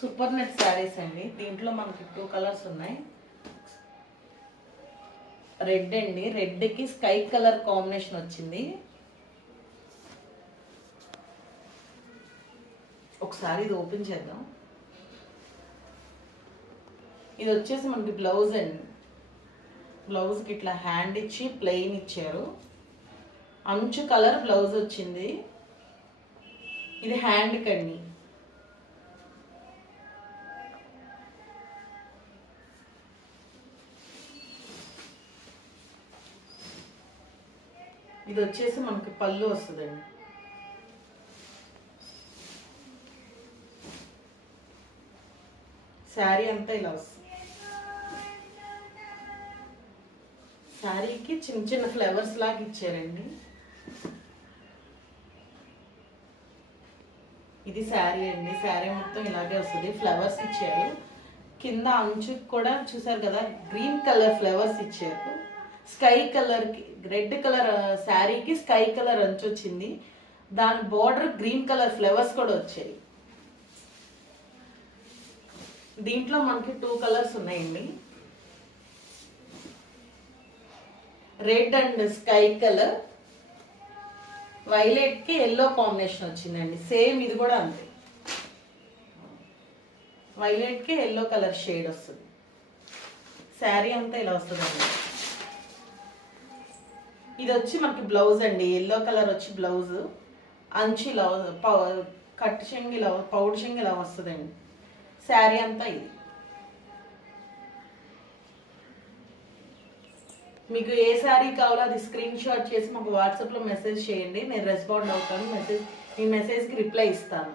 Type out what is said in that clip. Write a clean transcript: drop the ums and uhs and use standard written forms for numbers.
Super net saris అండి. దీంట్లో మనకి 2 కలర్స్ ఉన్నాయి. రెడ్ అండి, రెడ్కి స్కై కలర్ కాంబినేషన్ వచ్చింది. ఒకసారి ఇది ఓపెన్ చేద్దాం. ఇది వచ్చేసి మనకి బ్లౌజ్ అండి. బ్లౌజ్కి ఇట్లా హ్యాండ్ ఇచ్చి ప్లెయిన్ ఇచ్చారు. అంచు కలర్ బ్లౌజ్ వచ్చింది. ఇది హ్యాండ్ కండి. ఇది వచ్చేసి మనకి పళ్ళు వస్తుందండి. శారీ అంతా ఇలా వస్తుంది. శారీకి చిన్న చిన్న ఫ్లవర్స్ లాగా ఇచ్చారండి. ఇది శారీ అండి. శారీ మొత్తం ఇలాగే వస్తుంది. ఫ్లవర్స్ ఇచ్చారు. కింద అంచుకు కూడా చూసారు కదా, గ్రీన్ కలర్ ఫ్లవర్స్ ఇచ్చారు. స్కై కలర్కి, రెడ్ కలర్ శారీకి స్కై కలర్ అంచు వచ్చింది. దాని బార్డర్ గ్రీన్ కలర్ ఫ్లవర్స్ కూడా వచ్చాయి. దీంట్లో మనకి 2 కలర్స్ ఉన్నాయండి. రెడ్ అండ్ స్కై కలర్, వైలెట్కి ఎల్లో కాంబినేషన్ వచ్చిందండి. సేమ్ ఇది కూడా అంతే, వైలెట్కి ఎల్లో కలర్ షేడ్ వస్తుంది. శారీ అంతా ఇలా వస్తుందండి. ఇది వచ్చి మనకి బ్లౌజ్ అండి. ఎల్లో కలర్ వచ్చి బ్లౌజ్, అంచు ఇలా కట్ చెంగు ఇలా పౌడ్ చెంగు ఇలా వస్తుందండి. శారీ అంతా ఇది. మీకు ఏ శారీ కావాలో అది స్క్రీన్ షాట్ చేసి మాకు వాట్సాప్లో మెసేజ్ చేయండి. నేను రెస్పాండ్ అవుతాను. మీ మెసేజ్కి రిప్లై ఇస్తాను.